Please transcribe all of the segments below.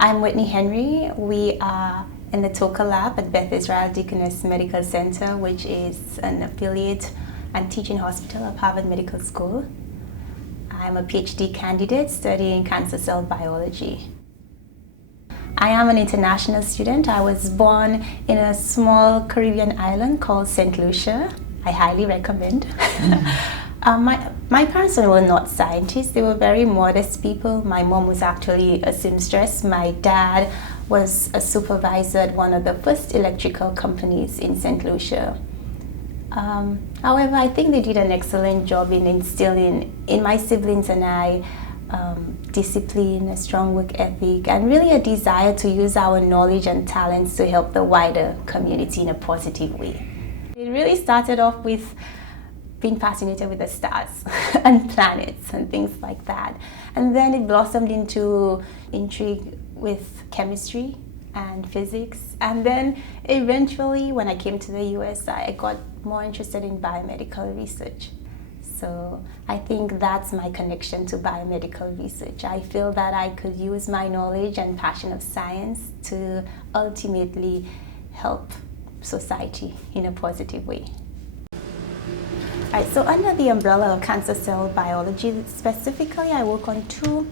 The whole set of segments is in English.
I'm Whitney Henry. We are in the Toka Lab at Beth Deaconess Medical Center, which is an affiliate and teaching hospital of Harvard Medical School. I'm a Ph.D. candidate studying cancer cell biology. I am an international student. I was born in a small Caribbean island called St. Lucia. I highly recommend. My parents were not scientists. They were very modest people. My mom was actually a seamstress. My dad was a supervisor at one of the first electrical companies in St. Lucia. However, I think they did an excellent job in instilling in my siblings and I discipline, a strong work ethic, and really a desire to use our knowledge and talents to help the wider community in a positive way. It really started off with being fascinated with the stars and planets and things like that. And then it blossomed into intrigue with chemistry and physics. And then eventually, when I came to the US, I got more interested in biomedical research. So I think that's my connection to biomedical research. I feel that I could use my knowledge and passion of science to ultimately help society in a positive way. Right, so under the umbrella of cancer cell biology, specifically I work on two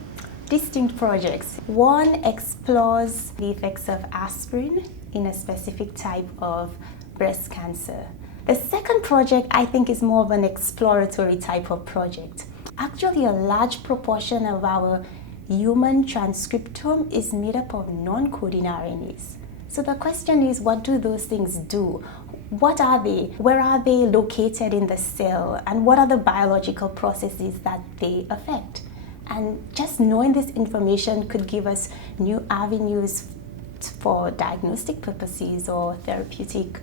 distinct projects. One explores the effects of aspirin in a specific type of breast cancer. The second project I think is more of an exploratory type of project. Actually, a large proportion of our human transcriptome is made up of non-coding RNAs. So the question is, what do those things do? What are they? Where are they located in the cell? And what are the biological processes that they affect? And just knowing this information could give us new avenues for diagnostic purposes or therapeutic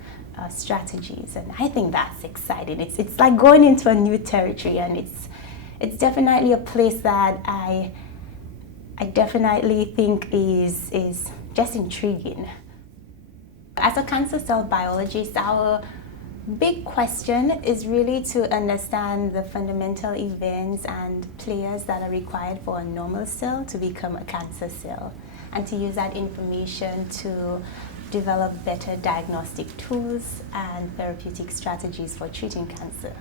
strategies. And I think that's exciting. It's like going into a new territory, and it's definitely a place that I definitely think is just intriguing. As a cancer cell biologist, our big question is really to understand the fundamental events and players that are required for a normal cell to become a cancer cell, and to use that information to develop better diagnostic tools and therapeutic strategies for treating cancer.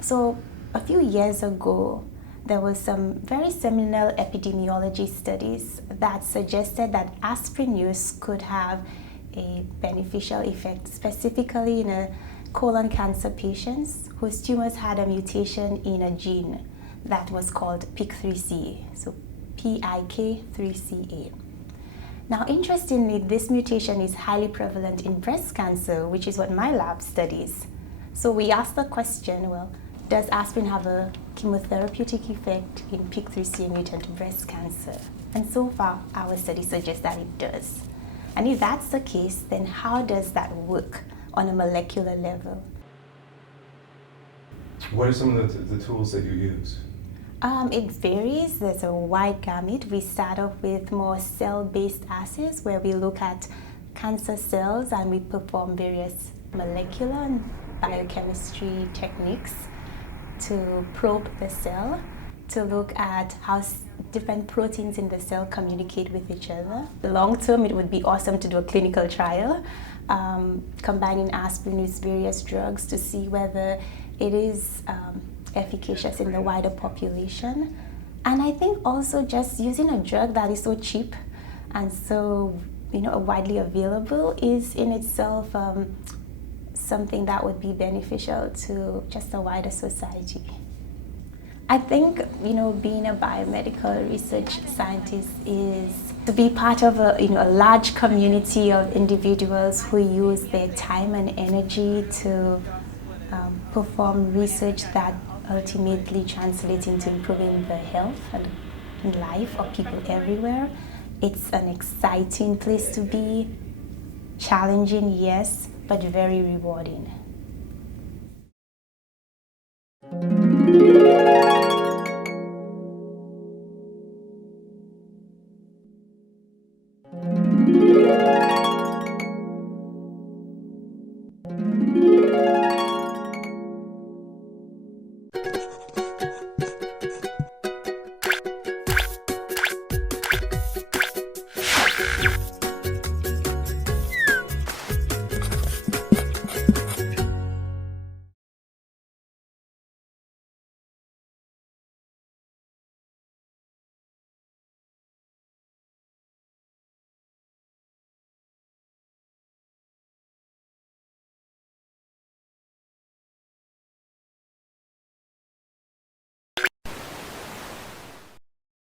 So a few years ago, there were some very seminal epidemiology studies that suggested that aspirin use could have a beneficial effect, specifically in colon cancer patients whose tumors had a mutation in a gene that was called PIK3CA, so PIK3CA. Now, interestingly, this mutation is highly prevalent in breast cancer, which is what my lab studies. So we asked the question, well, does aspirin have a chemotherapeutic effect in PIK3CA mutant breast cancer? And so far, our study suggests that it does. And if that's the case, then how does that work on a molecular level? What are some of the tools that you use? It varies. There's a wide gamut. We start off with more cell-based assays where we look at cancer cells and we perform various molecular and biochemistry techniques to probe the cell, to look at how different proteins in the cell communicate with each other. Long term, it would be awesome to do a clinical trial, combining aspirin with various drugs to see whether it is efficacious in the wider population. And I think also just using a drug that is so cheap and so widely available is in itself something that would be beneficial to just a wider society. I think, being a biomedical research scientist is to be part of a large community of individuals who use their time and energy to perform research that ultimately translates into improving the health and life of people everywhere. It's an exciting place to be, challenging, yes, but very rewarding.